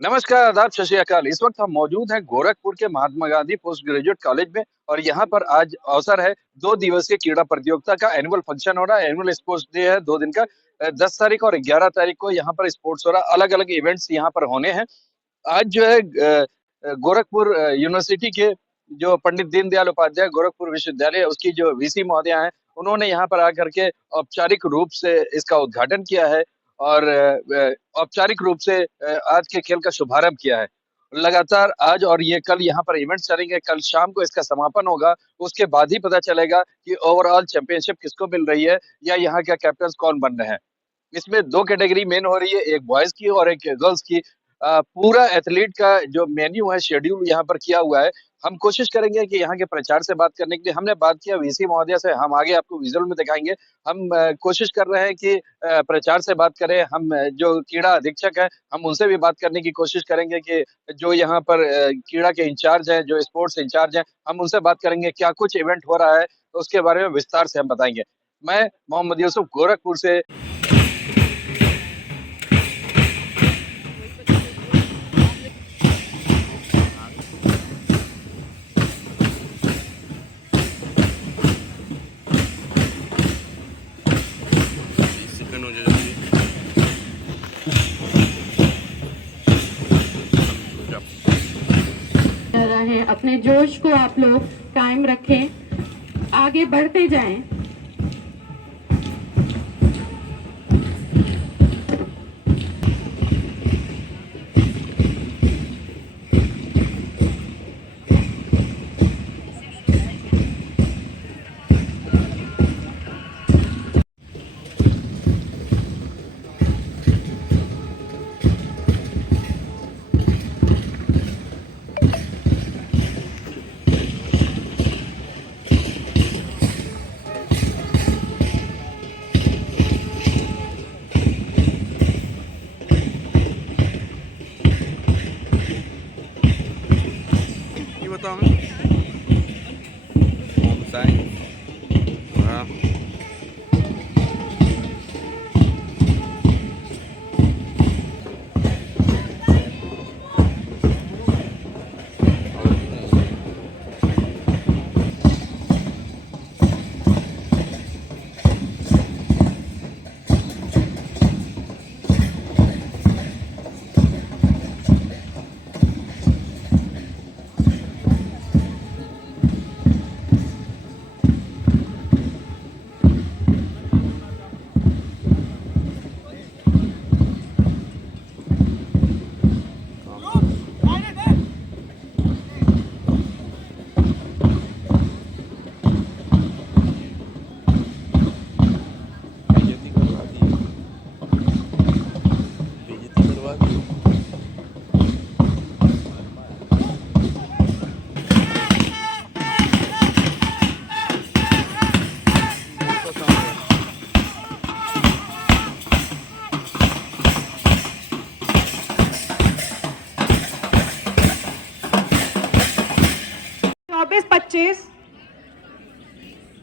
नमस्कार, आदाब, सत श्री अकाल। इस वक्त हम मौजूद हैं गोरखपुर के Mahatma Gandhi post graduate college में और यहाँ पर आज अवसर है 2 दिवसीय क्रीड़ा प्रतियोगिता का। एनुअल फंक्शन हो रहा है, एनुअल स्पोर्ट्स डे है 2 दिन का। 10 तारीख और 11 तारीख को यहाँ पर स्पोर्ट्स हो रहा है। अलग-अलग इवेंट्स यहाँ पर होने हैं। आज जो है गोरखपुर यूनिवर्सिटी के जो पंडित दीनदयाल उपाध्याय गोरखपुर विश्वविद्यालय उसकी जो वीसी महोदया हैं, उन्होंने यहाँ पर आकर के औपचारिक रूप से इसका उद्घाटन किया है और औपचारिक रूप से आज के खेल का शुभारंभ किया है। लगातार आज और ये कल यहाँ पर इवेंट्स चलेंगे, कल शाम को इसका समापन होगा, उसके बाद ही पता चलेगा कि ओवरऑल चैंपियनशिप किसको मिल रही है या यहाँ के कैप्टन्स कौन बन रहे हैं। इसमें 2 कैटेगरी मेन हो रही है, एक बॉयज़ की और एक गर्ल्स की। पूरा एथलीट का जो मेन्यू है, शेड्यूल यहाँ पर किया हुआ है। हम कोशिश करेंगे कि यहाँ के प्रचार से बात करने के लिए हमने बात किया वीसी महोदया से, हम आगे आपको विज़ुअल में दिखाएँगे। हम कोशिश कर रहे हैं कि प्रचार से बात करें, हम जो क्रीड़ा अधीक्षक हैं, हम उनसे भी बात करने की कोशिश करेंगे कि जो यहाँ पर क्रीड़ा के इंचार्ज हैं, जो स्पोर्ट्स इंचार्ज हैं, हम उनसे बात करेंगे, क्या कुछ इवेंट हो रहा है, तो उसके बारे में विस्तार से हम बताएँगे। मैं मोहम्मद यूसुफ गोरखपुर से। रहे अपने जोश को आप लोग कायम रखें, आगे बढ़ते जाएं।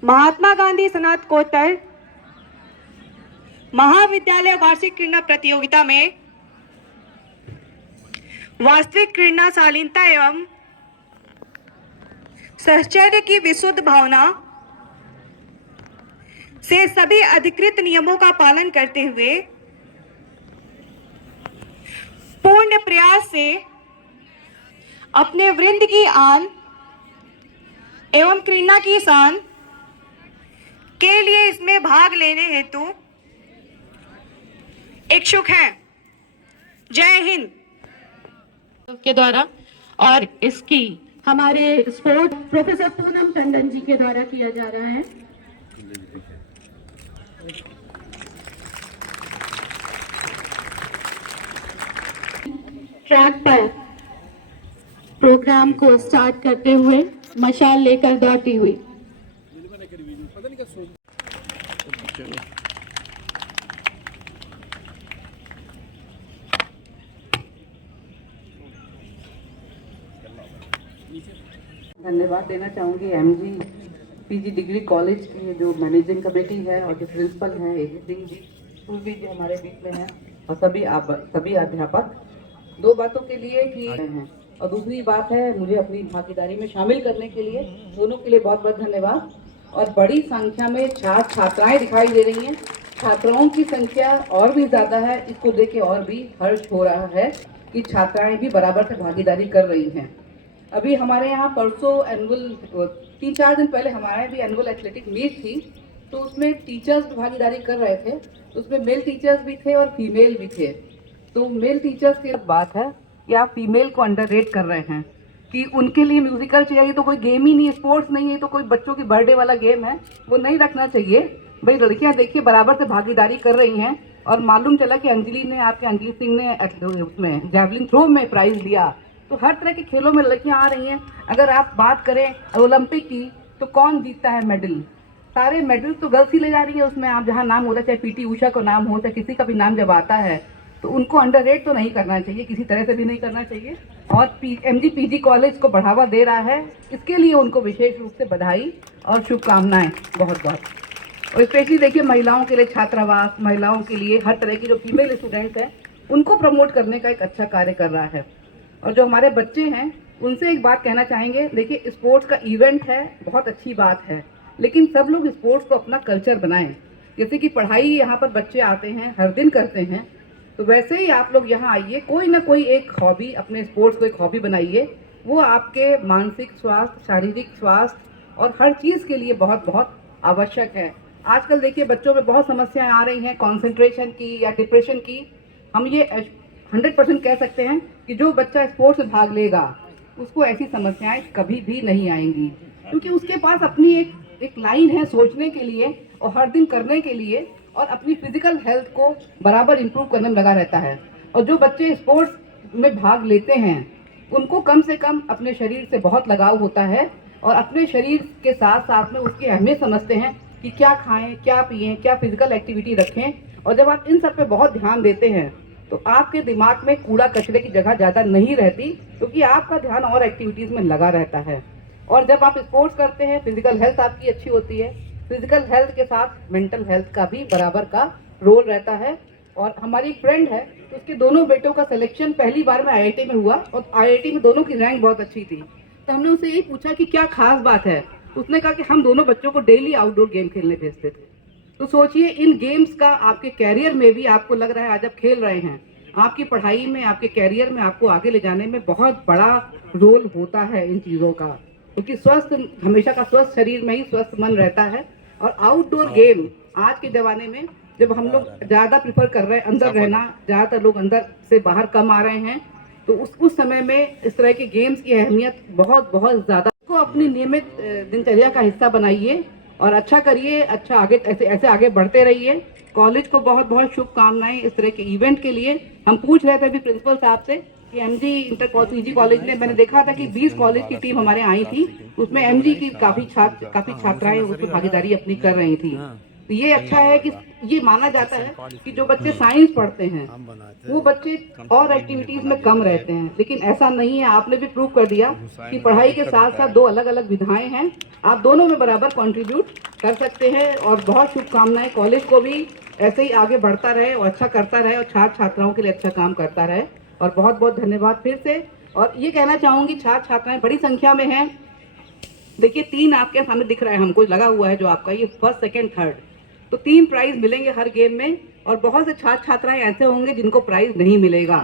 महात्मा गांधी स्नातकोत्तर महाविद्यालय वार्षिक क्रीड़ा प्रतियोगिता में वास्तविक क्रीड़ा शालीनता एवं सहचर्य की विशुद्ध भावना से सभी अधिकृत नियमों का पालन करते हुए पूर्ण प्रयास से अपने वृंद की आन एवं क्रीड़ा की शान के लिए इसमें भाग लेने हेतु इच्छुक हैं। जय हिंद के द्वारा और इसकी हमारे स्पोर्ट प्रोफेसर पूनम टंडन जी के द्वारा किया जा रहा है। ट्रैक पर प्रोग्राम को स्टार्ट करते हुए मशाल लेकर दौड़ती हुई धन्यवाद देना चाहूँगी एमजी पीजी डिग्री कॉलेज के जो मैनेजिंग कमेटी है और जो प्रिंसिपल हैं एग्जिस्टिंग जी स्कूल भी जो हमारे बीच में है और सभी अध्यापक दो बातों के लिए कि हैं और दूसरी बात है मुझे अपनी भागीदारी में शामिल करने के लिए दोनों के लिए बहुत बहुत धन्यवाद। और बड़ी संख्या में छात्र छात्राएं दिखाई दे रही हैं, छात्राओं की संख्या और भी ज़्यादा है। इसको देख के और भी हर्ष हो रहा है कि छात्राएं भी बराबर से भागीदारी कर रही हैं। अभी हमारे यहाँ परसों एनुअल 3-4 दिन पहले हमारे भी एनुअल एथलेटिक मीट थी, तो उसमें टीचर्स भागीदारी कर रहे थे। तो उसमें मेल टीचर्स भी थे और फीमेल भी थे। तो मेल टीचर्स की बात है कि आप फीमेल को अंडररेट कर रहे हैं कि उनके लिए म्यूजिकल चाहिए तो कोई गेम ही नहीं है, स्पोर्ट्स नहीं है, तो कोई बच्चों की बर्थडे वाला गेम है वो नहीं रखना चाहिए। भाई लड़कियां देखिए बराबर से भागीदारी कर रही हैं। और मालूम चला कि अंजलि सिंह ने उसमें जैवलिन थ्रो में प्राइज लिया। तो हर तरह के खेलों में लड़कियां आ रही हैं। अगर आप बात करें ओलंपिक की तो कौन जीतता है मेडल? सारे मेडल तो गर्ल्स ही ले जा रही है। उसमें आप जहाँ नाम होता है, चाहे पीटी उषा का नाम हो, चाहे किसी का भी नाम जब आता है, तो उनको अंडररेट तो नहीं करना चाहिए, किसी तरह से भी नहीं करना चाहिए। और एमजी पीजी कॉलेज को बढ़ावा दे रहा है, इसके लिए उनको विशेष रूप से बधाई और शुभकामनाएं बहुत बहुत। और स्पेशली देखिए महिलाओं के लिए छात्रावास, महिलाओं के लिए हर तरह की जो फीमेल स्टूडेंट्स हैं उनको प्रमोट करने का एक अच्छा कार्य कर रहा है। और जो हमारे बच्चे हैं उनसे एक बात कहना चाहेंगे, देखिए स्पोर्ट्स का इवेंट है, बहुत अच्छी बात है, लेकिन सब लोग स्पोर्ट्स को अपना कल्चर बनाएं। जैसे कि पढ़ाई यहाँ पर बच्चे आते हैं हर दिन करते हैं, तो वैसे ही आप लोग यहाँ आइए, कोई ना कोई एक हॉबी, अपने स्पोर्ट्स को एक हॉबी बनाइए। वो आपके मानसिक स्वास्थ्य, शारीरिक स्वास्थ्य और हर चीज़ के लिए बहुत बहुत आवश्यक है। आजकल देखिए बच्चों में बहुत समस्याएं आ रही हैं कॉन्सेंट्रेशन की या डिप्रेशन की। हम ये 100% कह सकते हैं कि जो बच्चा स्पोर्ट्स में भाग लेगा उसको ऐसी समस्याएं कभी भी नहीं आएंगी, क्योंकि उसके पास अपनी एक लाइन है सोचने के लिए और हर दिन करने के लिए, और अपनी फिजिकल हेल्थ को बराबर इम्प्रूव करने में लगा रहता है। और जो बच्चे स्पोर्ट्स में भाग लेते हैं उनको कम से कम अपने शरीर से बहुत लगाव होता है और अपने शरीर के साथ साथ में उसकी अहमियत समझते हैं कि क्या खाएं, क्या पिएं, क्या फिजिकल एक्टिविटी रखें। और जब आप इन सब पे बहुत ध्यान देते हैं तो आपके दिमाग में कूड़ा कचरे की जगह ज़्यादा नहीं रहती, क्योंकि आपका ध्यान और एक्टिविटीज़ में लगा रहता है। और जब आप स्पोर्ट्स करते हैं फिजिकल हेल्थ आपकी अच्छी होती है, फिजिकल हेल्थ के साथ मेंटल हेल्थ का भी बराबर का रोल रहता है। और हमारी एक फ्रेंड है, तो उसके दोनों बेटों का सिलेक्शन पहली बार में आईआईटी में हुआ और आईआईटी में दोनों की रैंक बहुत अच्छी थी। तो हमने उससे यही पूछा कि क्या खास बात है। उसने कहा कि हम दोनों बच्चों को डेली आउटडोर गेम खेलने भेजते थे। तो सोचिए इन गेम्स का आपके कैरियर में भी, आपको लग रहा है आज आप खेल रहे हैं, आपकी पढ़ाई में, आपके कैरियर में आपको आगे ले जाने में बहुत बड़ा रोल होता है इन चीज़ों का, क्योंकि स्वस्थ हमेशा का स्वस्थ शरीर में ही स्वस्थ मन रहता है। और आउटडोर गेम आज के ज़माने में जब हम लोग ज़्यादा प्रिफर कर रहे हैं अंदर रहना, ज़्यादातर लोग अंदर से बाहर कम आ रहे हैं, तो उस समय में इस तरह के गेम्स की अहमियत बहुत बहुत ज़्यादा। को अपनी नियमित दिनचर्या का हिस्सा बनाइए और अच्छा करिए, अच्छा आगे ऐसे ऐसे आगे बढ़ते रहिए। कॉलेज को बहुत बहुत शुभकामनाएं इस तरह के इवेंट के लिए। हम पूछ रहे थे अभी प्रिंसिपल साहब से कि एमजी इंटर पीजी कॉलेज ने, मैंने देखा था कि 20 कॉलेज की टीम हमारे आई थी, उसमें एमजी की काफी छात्राएं उसमें भागीदारी अपनी कर रही थी। तो ये अच्छा है कि ये माना जाता है कि जो बच्चे साइंस पढ़ते हैं वो बच्चे और एक्टिविटीज में कम रहते हैं, लेकिन ऐसा नहीं है। आपने भी प्रूव कर दिया कि पढ़ाई के साथ साथ दो अलग अलग विधाएं हैं, आप दोनों में बराबर कंट्रीब्यूट कर सकते हैं। और बहुत शुभकामनाएं कॉलेज को भी ऐसे ही आगे बढ़ता रहे और अच्छा करता रहे और छात्र छात्राओं के लिए अच्छा काम करता रहे। और बहुत बहुत धन्यवाद फिर से। और ये कहना चाहूंगी छात्र छात्राएं बड़ी संख्या में हैं। देखिए 3 आपके सामने दिख रहा है, हमको लगा हुआ है जो आपका ये फर्स्ट सेकंड थर्ड, तो 3 प्राइज मिलेंगे हर गेम में। और बहुत से छात्र छात्राएं ऐसे होंगे जिनको प्राइज नहीं मिलेगा।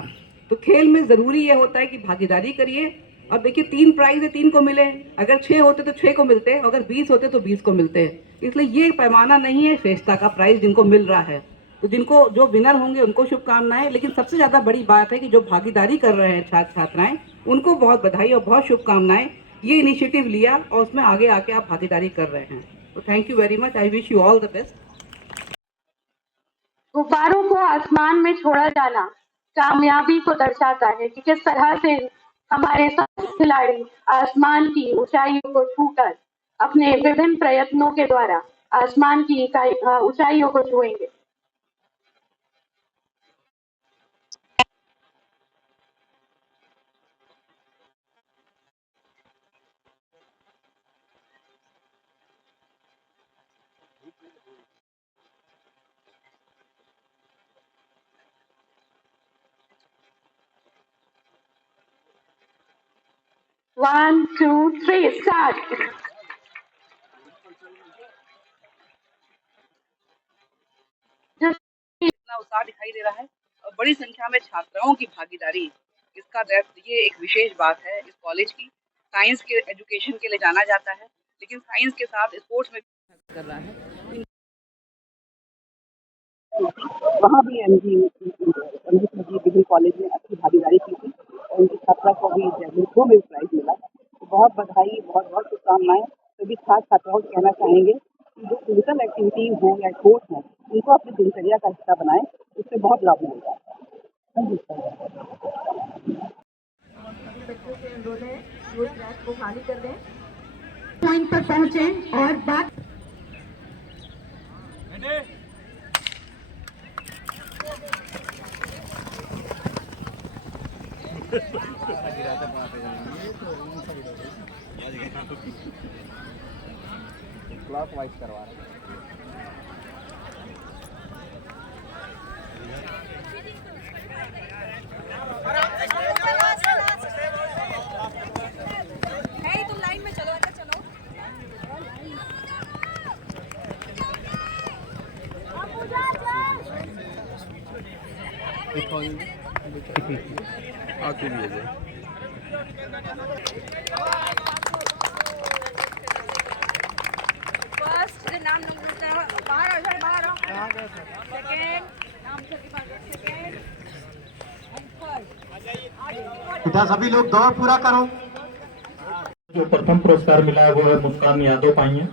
तो खेल में जरूरी ये होता है कि भागीदारी करिए। और देखिए 3 प्राइज है, 3 को मिले, अगर 6 होते तो 6 को मिलते, अगर 20 होते तो 20 को मिलते हैं। इसलिए ये पैमाना नहीं है श्रेष्ठता का प्राइज जिनको मिल रहा है। तो जिनको जो विनर होंगे उनको शुभकामनाएं, लेकिन सबसे ज्यादा बड़ी बात है कि जो भागीदारी कर रहे हैं छात्र छात्राएं उनको बहुत बधाई और बहुत शुभकामनाएं। ये इनिशिएटिव लिया और उसमें आगे आके आप भागीदारी कर रहे हैं, तो thank you very much. I wish you all the best. गुब्बारों को आसमान में छोड़ा जाना कामयाबी को दर्शाता है कि किस तरह से हमारे सब खिलाड़ी आसमान की ऊंचाइयों को छूकर अपने विभिन्न प्रयत्नों के द्वारा आसमान की ऊंचाइयों को छुएंगे। 1, 2, 3, start. इतना उत्साह दिखाई दे रहा है और बड़ी संख्या में छात्राओं की भागीदारी, इसका ये एक विशेष बात है इस कॉलेज की। साइंस के एजुकेशन के लिए जाना जाता है, लेकिन साइंस के साथ स्पोर्ट्स में कर रहा है। वहाँ भी एमजी डिग्री कॉलेज में अच्छी भागीदारी की थी और उनकी छात्रा को भी जेवलिन थ्रो में प्राइज मिला। तो बहुत बधाई, बहुत बहुत शुभकामनाएं सभी छात्र छात्राओं को कहना चाहेंगे कि जो फिजिकल एक्टिविटीज हैं या स्पोर्ट्स हैं उनको अपनी दिनचर्या का हिस्सा बनाएं, उससे बहुत लाभ मिलेगा। बच्चों से अनुरोध है वो ट्रैक को खाली कर दें, पॉइंट पर पहुंचे और बात क्लॉकवाइज करवा रहे हैं। तुम लाइन में चलो, अंदर चलो। आके लिए जाए। फर्स्ट नाम बाहर आ, बाहर आओ। सेकंड नाम सेकंड एंड थर्ड। बेटा सभी लोग दौड़ पूरा करो। जो प्रथम पुरस्कार मिला है वो है मुस्कान यादव पाई है।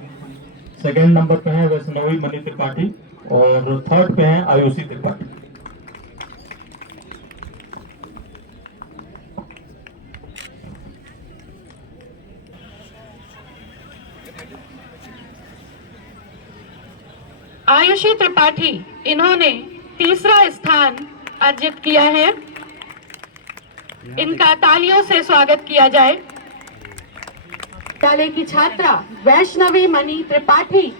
सेकेंड नंबर पे है वैष्णवी मणि त्रिपाठी और थर्ड पे है आयुषी त्रिपाठी। आयुषी त्रिपाठी, इन्होंने तीसरा स्थान अर्जित किया है। इनका तालियों से स्वागत किया जाए। विद्यालय की छात्रा वैष्णवी मणि त्रिपाठी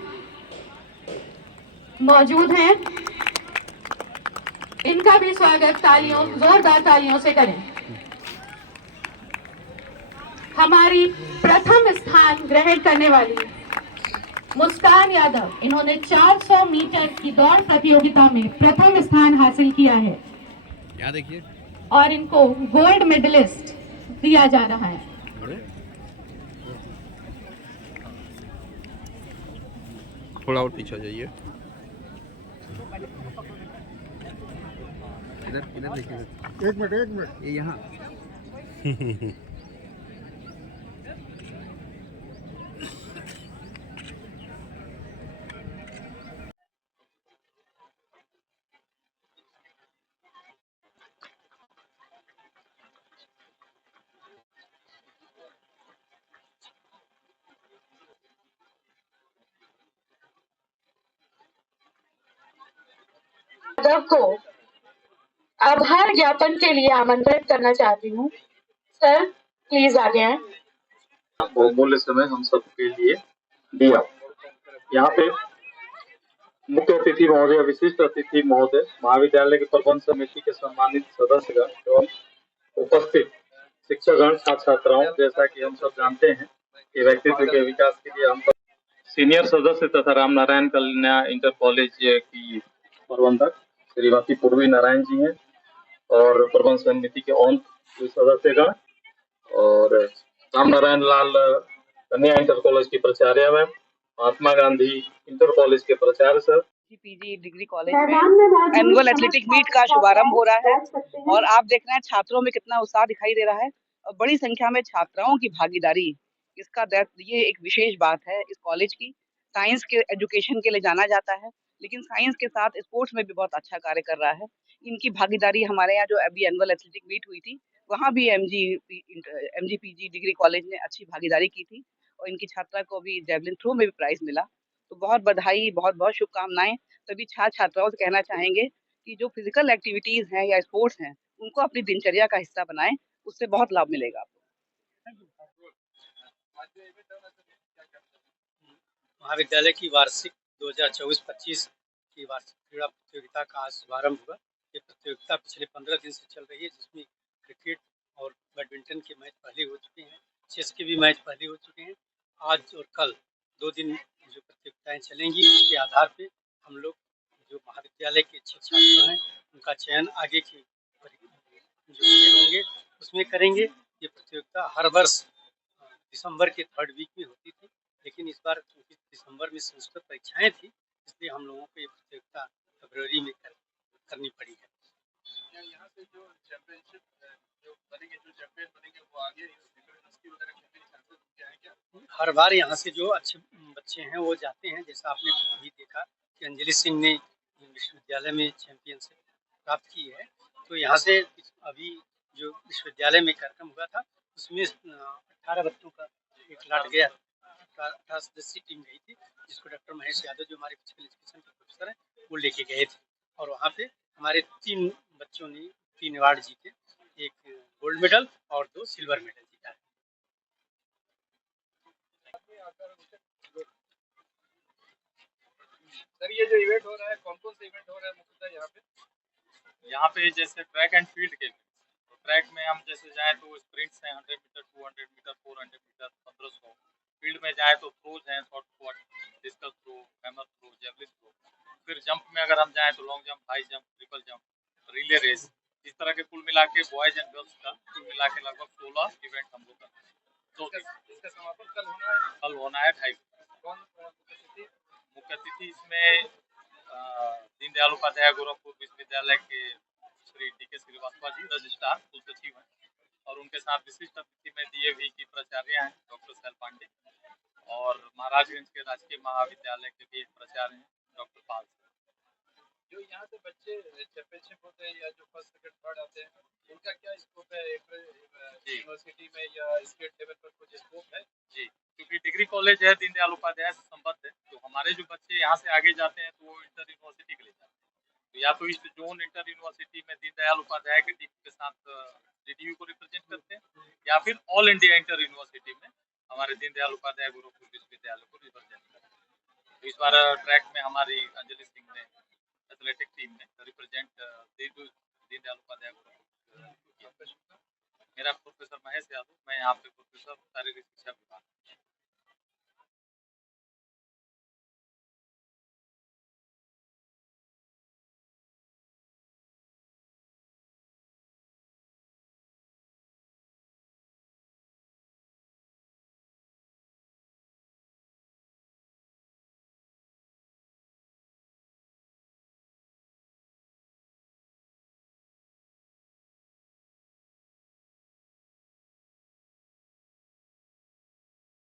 मौजूद हैं। इनका भी स्वागत तालियों, जोरदार तालियों से करें। हमारी प्रथम स्थान ग्रहण करने वाली मुस्कान यादव, इन्होंने 400 मीटर की दौड़ प्रतियोगिता में प्रथम स्थान हासिल किया है। यहाँ देखिए और इनको गोल्ड मेडलिस्ट दिया जा रहा है। थोड़ा और पीछे जाइए। इधर इधर देखिए। एक मिनट ये यहाँ यादव को आभार ज्ञापन के लिए आमंत्रित करना चाहती हूँ। सर प्लीज आगे आए। बहुमूल्य समय हम सबके लिए दिया। यहाँ पे मुख्य अतिथि महोदय, विशिष्ट अतिथि महोदय, महाविद्यालय के प्रबंध समिति के सम्मानित सदस्यगण एवं उपस्थित शिक्षकगण, छात्र छात्राओं, जैसा कि हम सब जानते हैं कि व्यक्तित्व के विकास के लिए हम सब सीनियर सदस्य तथा राम नारायण कन्या इंटर कॉलेज की प्रबंधक श्रीमती पूर्वी नारायण जी हैं और प्रबंध समिति के और सदस्यगण और राम नारायण लाल कन्या इंटर कॉलेज की प्राचार्य ma'am, Mahatma Gandhi inter college के प्राचार्य सर। पीजी डिग्री कॉलेज में एनुअल एथलेटिक मीट का शुभारंभ हो रहा है और आप देख रहे हैं छात्रों में कितना उत्साह दिखाई दे रहा है और बड़ी संख्या में छात्राओं की भागीदारी, इसका ये एक विशेष बात है इस कॉलेज की। साइंस के एजुकेशन के लिए जाना जाता है, लेकिन साइंस के साथ स्पोर्ट्स में भी बहुत अच्छा कार्य कर रहा है। इनकी भागीदारी हमारे यहाँ जो अभी एनुअल एथलेटिक मीट हुई थी वहाँ भी एमजी पीजी डिग्री कॉलेज ने अच्छी भागीदारी की थी और इनकी छात्रा को भी जेवलिन थ्रो में भी प्राइज मिला। तो बहुत बधाई, बहुत बहुत शुभकामनाएं। सभी छात्र छात्राओं से कहना चाहेंगे कि जो फिजिकल एक्टिविटीज हैं या स्पोर्ट्स हैं उनको अपनी दिनचर्या का हिस्सा बनाएं, उससे बहुत लाभ मिलेगा आपको। महाविद्यालय की वार्षिक 2024-25 की वार्षिक क्रीड़ा प्रतियोगिता का आज शुभारंभ हुआ। ये प्रतियोगिता पिछले 15 दिन से चल रही है, जिसमें क्रिकेट और बैडमिंटन के मैच पहले हो चुके हैं चेस के भी मैच पहले हो चुके हैं। आज और कल 2 दिन जो प्रतियोगिताएं चलेंगी, उसके आधार पे हम लोग जो महाविद्यालय के अच्छे छात्र हैं, उनका चयन आगे की जो खेल होंगे उसमें करेंगे। ये प्रतियोगिता हर वर्ष दिसंबर के 3rd वीक में होती थी, लेकिन इस बार क्योंकि दिसंबर में संस्कृत परीक्षाएं थी, इसलिए हम लोगों को ये प्रतियोगिता फरवरी में करनी पड़ी है। यहाँ से जो चैंपियनशिप जो बनेंगे, जो चैंपियन बनेंगे, वो आगे यूनिवर्सिटी वगैरह खेलने के चांसेस हैं क्या? हर बार यहाँ से जो अच्छे बच्चे हैं वो जाते हैं। जैसा आपने अभी देखा कि अंजलि सिंह ने विश्वविद्यालय में चैंपियनशिप प्राप्त की है, तो यहाँ से अभी जो विश्वविद्यालय में कार्यक्रम हुआ था उसमें 18 बच्चों का एक लाट गया, 18 सदस्यीय टीम गई थी, जिसको डॉक्टर महेश यादव जो हमारे फिजिकल एजुकेशन के प्रोफेसर हैं वो लेके गए थे। और वहाँ पे हमारे 3 बच्चों ने 3 अवार्ड जीते, एक गोल्ड मेडल और 2 सिल्वर मेडल जीता है। सर, ये जो इवेंट हो रहा है, कौन-कौन से इवेंट हो रहा है मुख्यतः यहाँ पे? यहाँ पे जैसे ट्रैक एंड फील्ड के, तो ट्रैक में हम जैसे जाए तो स्प्रिंट्स हैं 100 मीटर, 200 मीटर, 400 मीटर, 1500। फील्ड में जाए तो थ्रोज हैं, shot put, discus throw, hammer throw, javelin throw. फिर जंप में अगर हम जाए तो long jump, high jump, triple jump, relay race, इस तरह के कुल मिला के बॉयज एंड गर्ल्स का कुल मिला के लगभग 16 इवेंट हम लोग करते हैं। तो इसका समापन कल होना है? कल होना है 2:30। कौन मुख्य अतिथि इसमें दीनदयाल उपाध्याय गोरखपुर विश्वविद्यालय के श्री डी.के. श्रीवास्तव जी रजिस्ट्रार कुल सचिव हैं, और उनके साथ विशिष्ट अतिथि में डीएवी की प्राचार्य हैं डॉक्टर शैल पांडे, और महाराजगंज के राजकीय महाविद्यालय के भी एक प्राचार्य हैं डॉक्टर पाल। जो यहाँ से बच्चे चैंपियनशिप होते हैं या जो फर्स्ट सेकंड थर्ड आते हैं, उनका क्या स्कोप है यूनिवर्सिटी में या स्टेट लेवल पर कुछ स्कोप है? जी, क्योंकि डिग्री कॉलेज है, दीनदयाल उपाध्याय से संबद्ध है, तो हमारे जो बच्चे यहाँ से आगे जाते हैं तो वो इंटर यूनिवर्सिटी के लिए जाते हैं। तो या तो ईस्ट जोन इंटर यूनिवर्सिटी में दीनदयाल उपाध्याय के टीम के साथ डीडीयू को रिप्रेजेंट करते हैं, या फिर ऑल इंडिया इंटर यूनिवर्सिटी में हमारे दीनदयाल उपाध्याय गोरखपुर विश्वविद्यालय को रिप्रेजेंट करते हैं। तो इस बार ट्रैक में हमारी अंजलि सिंह ने एथलेटिक टीम में रिप्रेजेंट दीनदयाल उपाध्याय गोरखपुर। मेरा प्रोफेसर महेश यादव, मैं यहाँ पे प्रोफेसर शारीरिक शिक्षा विभाग।